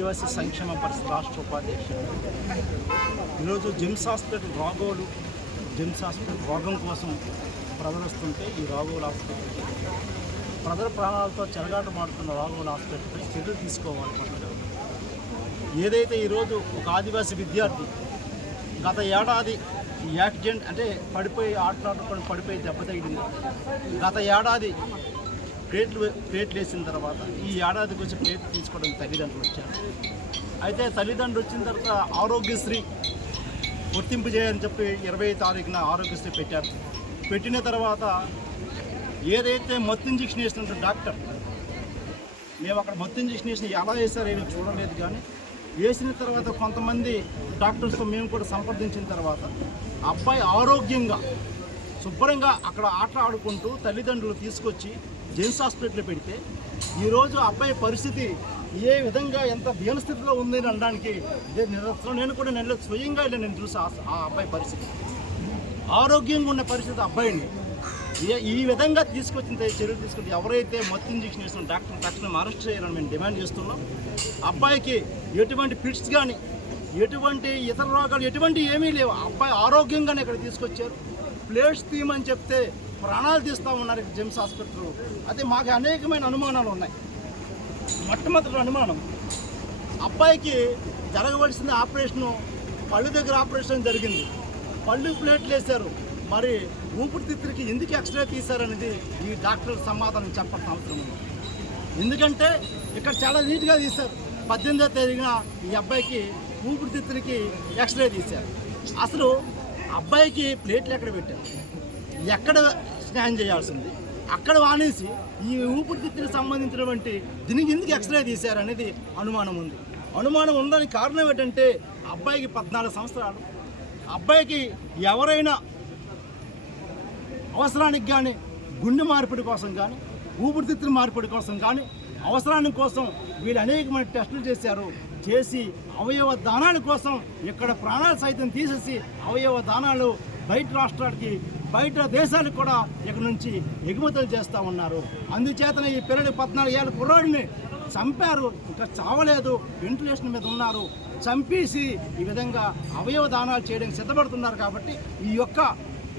ఆదివాసీ సంక్షేమ పరిషత్ రాష్ట్ర ఉపాధ్యక్షుడు. ఈరోజు జిమ్స్ హాస్పిటల్ జిమ్స్ హాస్పిటల్ రోగం కోసం ప్రజలు వస్తుంటే ఈ రాఘవుల హాస్పిటల్కి ప్రజల ప్రాణాలతో చెలగాటమాడుతున్న రాఘవుల హాస్పిటల్పై చర్యలు తీసుకోవాలి. ఏదైతే ఈరోజు ఒక ఆదివాసీ విద్యార్థి గత ఏడాది యాక్సిడెంట్ అంటే ఆటలాడుకొని పడిపోయి దెబ్బతగిలింది. గత ఏడాది ప్లేట్లు వేసిన తర్వాత ఈ ఏడాదికి వచ్చి ప్లేట్ తీసుకోవడానికి తల్లిదండ్రులు వచ్చారు. అయితే తల్లిదండ్రులు వచ్చిన తర్వాత ఆరోగ్యశ్రీ వర్తింపు చేయని చెప్పి 20వ తారీఖున ఆరోగ్యశ్రీ పెట్టారు. పెట్టిన తర్వాత ఏదైతే మత్తు ఇంజక్షన్ వేసినట్టు డాక్టర్, మేము అక్కడ మత్తు ఇంజక్షన్ వేసిన ఎలా వేశారో ఏమీ చూడలేదు. కానీ వేసిన తర్వాత కొంతమంది డాక్టర్స్తో మేము కూడా సంప్రదించిన తర్వాత అబ్బాయి ఆరోగ్యంగా శుభ్రంగా అక్కడ ఆట ఆడుకుంటూ తల్లిదండ్రులు తీసుకొచ్చి జిమ్స్ హాస్పిటల్లో పెడితే ఈరోజు అబ్బాయి పరిస్థితి ఏ విధంగా ఎంత దీనస్థితిలో ఉందని అనడానికి ఇదే నిదర్శనం. నేను కూడా స్వయంగా నేను చూసి ఆ అబ్బాయి పరిస్థితి ఆరోగ్యంగా ఉన్న పరిస్థితి అబ్బాయిని ఈ విధంగా తీసుకొచ్చిన చర్యలు తీసుకుంటే ఎవరైతే మత్తు ఇంజక్షన్ వేసిన డాక్టర్ తక్షణం అరెస్ట్ చేయాలని మేము డిమాండ్ చేస్తున్నాం. అబ్బాయికి ఎటువంటి ఫిట్స్ కానీ ఎటువంటి ఇతర రోగాలు ఎటువంటి ఏమీ లేవు. అబ్బాయి ఆరోగ్యంగానే ఇక్కడ తీసుకొచ్చారు. ప్లేట్స్ తీయమని చెప్తే ప్రాణాలు తీస్తూ ఉన్నారు జిమ్స్ హాస్పిటల్. అయితే మాకు అనేకమైన అనుమానాలు ఉన్నాయి. మొట్టమొదటి అనుమానం, అబ్బాయికి జరగవలసిన ఆపరేషను పళ్ళు దగ్గర ఆపరేషన్ జరిగింది, పళ్ళు ప్లేట్లు వేశారు, మరి ఊపిరితిత్తులకి ఎందుకు ఎక్స్రే తీశారనేది ఈ డాక్టర్ సమాధానం చెప్పాల్సిన అవసరం ఉంది. ఎందుకంటే ఇక్కడ చాలా నీట్గా తీశారు. 18వ తేదీన ఈ అబ్బాయికి ఊపిరితిత్తులకి ఎక్స్రే తీశారు. అసలు అబ్బాయికి ప్లేట్లు ఎక్కడ పెట్టారు, ఎక్కడ స్కాన్ చేయాల్సింది అక్కడ వానేసి ఈ ఊపిరితిత్తులకు సంబంధించినటువంటి దీనికి ఎందుకు ఎక్స్రే తీశారనేది అనుమానం ఉంది. అనుమానం ఉండడానికి కారణం ఏంటంటే అబ్బాయికి 14 సంవత్సరాలు. అబ్బాయికి ఎవరైనా అవసరానికి కానీ గుండె మార్పిడి కోసం కానీ ఊపిరితిత్తుల మార్పిడి కోసం కానీ అవసరానికి కోసం వీళ్ళు అనేకమైన టెస్టులు చేసి అవయవ దానాల కోసం ఇక్కడ ప్రాణాలు సైతం తీసేసి అవయవ దానాలు బయట రాష్ట్రాలకి బయట దేశాలకు కూడా ఇక్కడ నుంచి ఎగుమతులు చేస్తూ ఉన్నారు. అందుచేతనే ఈ పిల్లలు 14 ఏళ్ళ కుర్రాడిని చంపారు, ఇంకా చావలేదు, వెంటిలేషన్ మీద ఉన్నారు, చంపేసి ఈ విధంగా అవయవ దానాలు చేయడానికి సిద్ధపడుతున్నారు. కాబట్టి ఈ యొక్క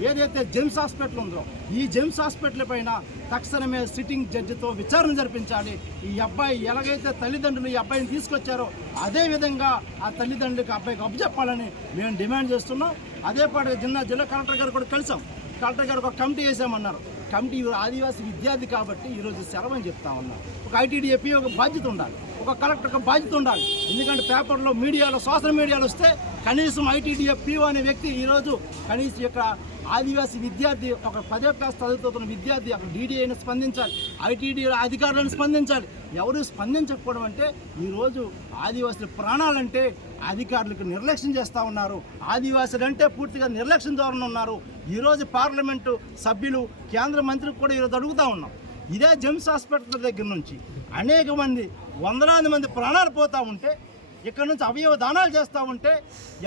ఏదైతే జిమ్స్ హాస్పిటల్ ఉందో ఈ జిమ్స్ హాస్పిటల్ పైన తక్షణమే సిట్టింగ్ జడ్జితో విచారణ జరిపించాలి. ఈ అబ్బాయి ఎలాగైతే తల్లిదండ్రులు ఈ అబ్బాయిని తీసుకొచ్చారో అదేవిధంగా ఆ తల్లిదండ్రులకు అబ్బాయికి అప్పచెప్పాలని మేము డిమాండ్ చేస్తున్నాం. అదే పాటు జిల్లా కలెక్టర్ గారు కూడా కలిసాం. కలెక్టర్ గారు ఒక కమిటీ వేసామన్నారు. కమిటీ ఆదివాసీ విద్యార్థి కాబట్టి ఈరోజు సెలవు అని చెప్తా ఉన్నారు. ఒక ఐటీడీఏపీ ఒక బాధ్యత ఉండాలి, ఒక కలెక్టర్ బాధ్యత ఉండాలి. ఎందుకంటే పేపర్లో మీడియాలో సోషల్ మీడియాలో వస్తే కనీసం ఐటీడీఏపీ అనే వ్యక్తి ఈరోజు కనీసం యొక్క ఆదివాసీ విద్యార్థి ఒక 10వ క్లాస్ చదువుతున్న విద్యార్థి అక్కడ డీడీఐని స్పందించాలి, ఐటీడీ అధికారులను స్పందించాలి. ఎవరు స్పందించకపోవడం అంటే ఈరోజు ఆదివాసుల ప్రాణాలంటే అధికారులకు నిర్లక్ష్యం చేస్తూ ఉన్నారు. ఆదివాసులు అంటే పూర్తిగా నిర్లక్ష్యం ధోరణి ఉన్నారు. ఈరోజు పార్లమెంటు సభ్యులు కేంద్ర మంత్రికి కూడా ఈరోజు అడుగుతూ ఉన్నాం. ఇదే జిమ్స్ హాస్పిటల్ దగ్గర నుంచి అనేక మంది వందలాది మంది ప్రాణాలు పోతూ ఉంటే ఇక్కడ నుంచి అవయవ దానాలు చేస్తూ ఉంటే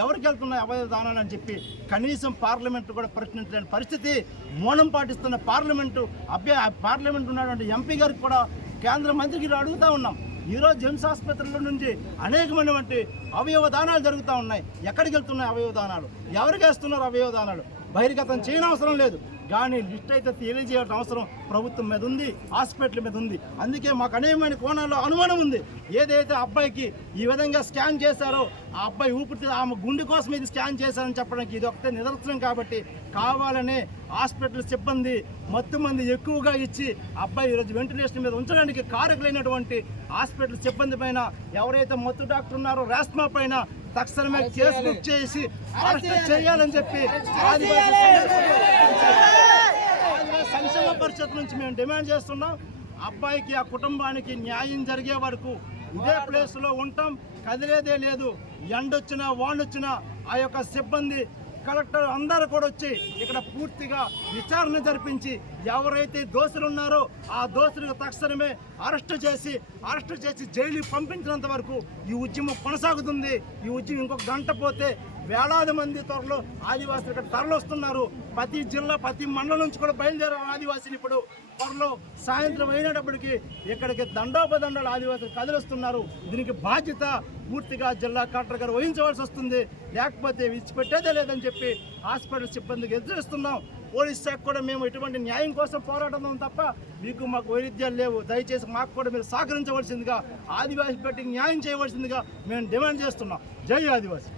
ఎవరికి వెళ్తున్నాయి అవయవ దానాలు అని చెప్పి కనీసం పార్లమెంటు కూడా ప్రశ్నించలేని పరిస్థితి. మౌనం పాటిస్తున్న పార్లమెంట్ ఉన్నటువంటి ఎంపీ గారికి కూడా కేంద్ర మంత్రికి అడుగుతూ ఉన్నాం. ఈరోజు జిమ్స్ ఆసుపత్రుల నుంచి అనేకమైనటువంటి అవయవ దానాలు జరుగుతూ ఉన్నాయి. ఎక్కడికి వెళ్తున్నాయి అవయవ దానాలు, ఎవరికి వేస్తున్నారు అవయవ దానాలు బహిర్గతం చేయనవసరం లేదు. కానీ లిస్ట్ అయితే తెలియజేయడం అవసరం ప్రభుత్వం మీద ఉంది, హాస్పిటల్ మీద ఉంది. అందుకే మాకు అనేకమైన కోణాల్లో అనుమానం ఉంది. ఏదైతే అబ్బాయికి ఈ విధంగా స్కాన్ చేశారో ఆ అబ్బాయి ఊపిరితిత్తులు ఆమె గుండె కోసం ఇది స్కాన్ చేశారని చెప్పడానికి ఇది ఒకటే నిదర్శనం. కాబట్టి కావాలనే హాస్పిటల్ సిబ్బంది మత్తు మంది ఎక్కువగా ఇచ్చి అబ్బాయి ఈరోజు వెంటిలేషన్ మీద ఉంచడానికి కారకులైనటువంటి హాస్పిటల్ సిబ్బంది పైన ఎవరైతే మత్తు డాక్టర్ ఉన్నారో రేస్మా పైన తక్షణమే కేసు బుక్ చేసి అరెస్ట్ చేయాలని చెప్పి ఆదివాసీ సంక్షేమ పరిషత్ నుంచి మేము డిమాండ్ చేస్తున్నాం. అబ్బాయికి ఆ కుటుంబానికి న్యాయం జరిగే వరకు ఇదే ప్లేస్లో ఉంటాం, కదిలేదే లేదు. ఎండొచ్చినా వానొచ్చినా ఆ యొక్క సిబ్బంది కలెక్టర్ అందరూ కూడా వచ్చి ఇక్కడ పూర్తిగా విచారణ జరిపించి ఎవరైతే దోషులు ఉన్నారో ఆ దోషులకు తక్షణమే అరెస్ట్ చేసి జైలుకి పంపించినంత వరకు ఈ ఉద్యమం కొనసాగుతుంది. ఈ ఉద్యమం ఇంకొక గంట పోతే వేలాది మంది త్వరలో ఆదివాసులు ఇక్కడ తరలిస్తున్నారు. ప్రతి జిల్లా ప్రతి మండలం నుంచి కూడా బయలుదేరారు ఆదివాసీలు. ఇప్పుడు త్వరలో సాయంత్రం అయినప్పటికీ ఇక్కడికి దండోపదండాలు ఆదివాసులు కదిలిస్తున్నారు. దీనికి బాధ్యత పూర్తిగా జిల్లా కలెక్టర్ గారు వహించవలసి వస్తుంది, లేకపోతే విడిచిపెట్టేదే లేదని చెప్పి హాస్పిటల్ సిబ్బందికి హెచ్చరిస్తున్నాం. పోలీస్ శాఖ కూడా మేము ఇటువంటి న్యాయం కోసం పోరాడుతున్నాం తప్ప మాకు వైరుధ్యాలు లేవు. దయచేసి మాకు కూడా మీరు సహకరించవలసిందిగా, ఆదివాసీ బిడ్డకి న్యాయం చేయవలసిందిగా మేము డిమాండ్ చేస్తున్నాం. జై ఆదివాసీ.